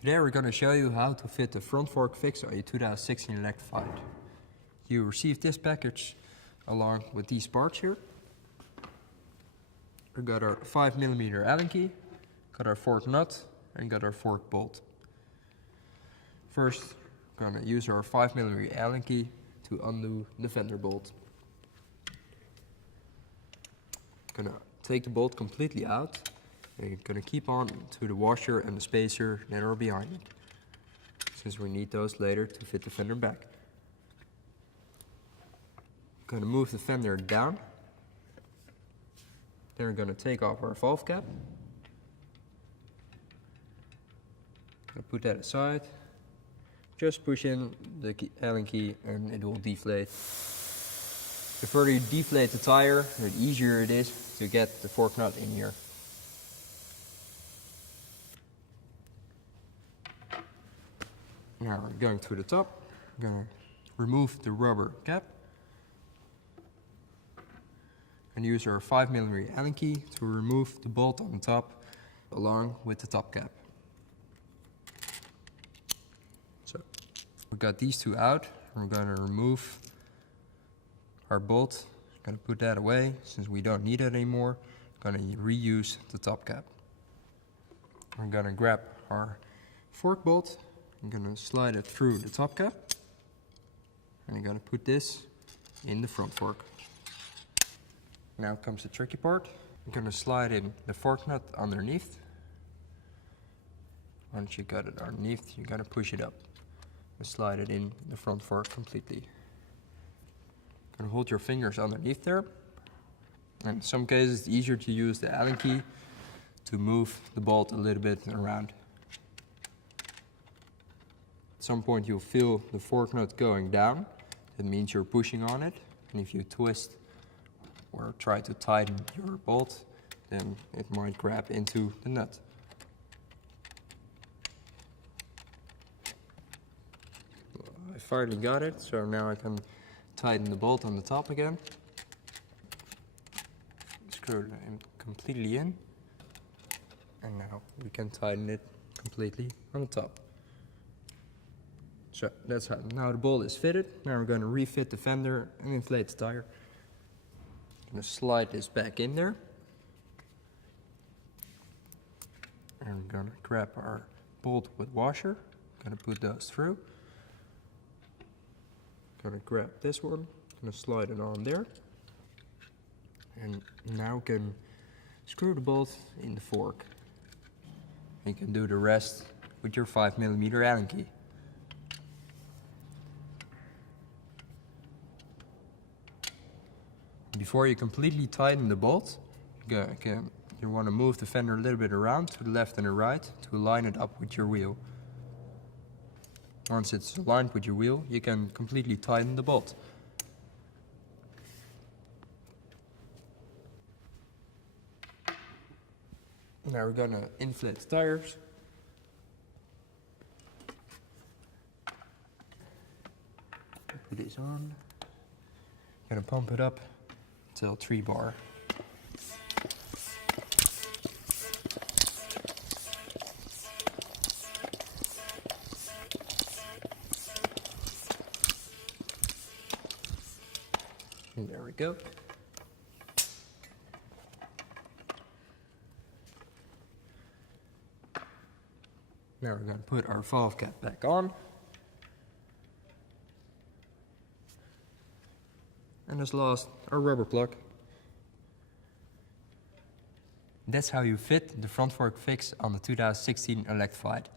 Today we're going to show you how to fit the front fork fix on your 2016 Electrified. You received this package along with these parts here. We got our 5mm Allen key, got our fork nut, and got our fork bolt. First, we're going to use our 5mm Allen key to undo the fender bolt. Going to take the bolt completely out. And you're going to keep on to the washer and the spacer that are behind it, since we need those later to fit the fender back. Going to move the fender down. Then we're going to take off our valve cap. Going to put that aside. Just push in the Allen key and it will deflate. The further you deflate the tire, the easier it is to get the fork nut in here. Now we're going to the top. We're going to remove the rubber cap and use our 5mm Allen key to remove the bolt on the top along with the top cap. So we got these two out and we're going to remove our bolt. Going to put that away since we don't need it anymore. Going to reuse the top cap. We're going to grab our fork bolt. I'm going to slide it through the top cap and I'm going to put this in the front fork. Now comes the tricky part. I'm going to slide in the fork nut underneath. Once you got it underneath, you're going to push it up and slide it in the front fork completely. Going to hold your fingers underneath there. And in some cases it's easier to use the Allen key to move the bolt a little bit around. At some point you'll feel the fork nut going down. That means you're pushing on it. And if you twist or try to tighten your bolt, then it might grab into the nut. I finally got it, so now I can tighten the bolt on the top again. Screw it completely in. And now we can tighten it completely on the top. So that's how now the bolt is fitted. Now we're going to refit the fender and inflate the tire. I'm going to slide this back in there. And we're going to grab our bolt with washer. Going to put those through. Going to grab this one. Going to slide it on there. And now we can screw the bolt in the fork. You can do the rest with your 5mm Allen key. Before you completely tighten the bolt, you want to move the fender a little bit around to the left and the right to line it up with your wheel. Once it's aligned with your wheel, you can completely tighten the bolt. Now we're going to inflate the tires. Put this on. Going to pump it up till 3 bar. And there we go. Now we're going to put our valve cap back on. And as last, our rubber plug. That's how you fit the front fork fix on the 2016 Electrified.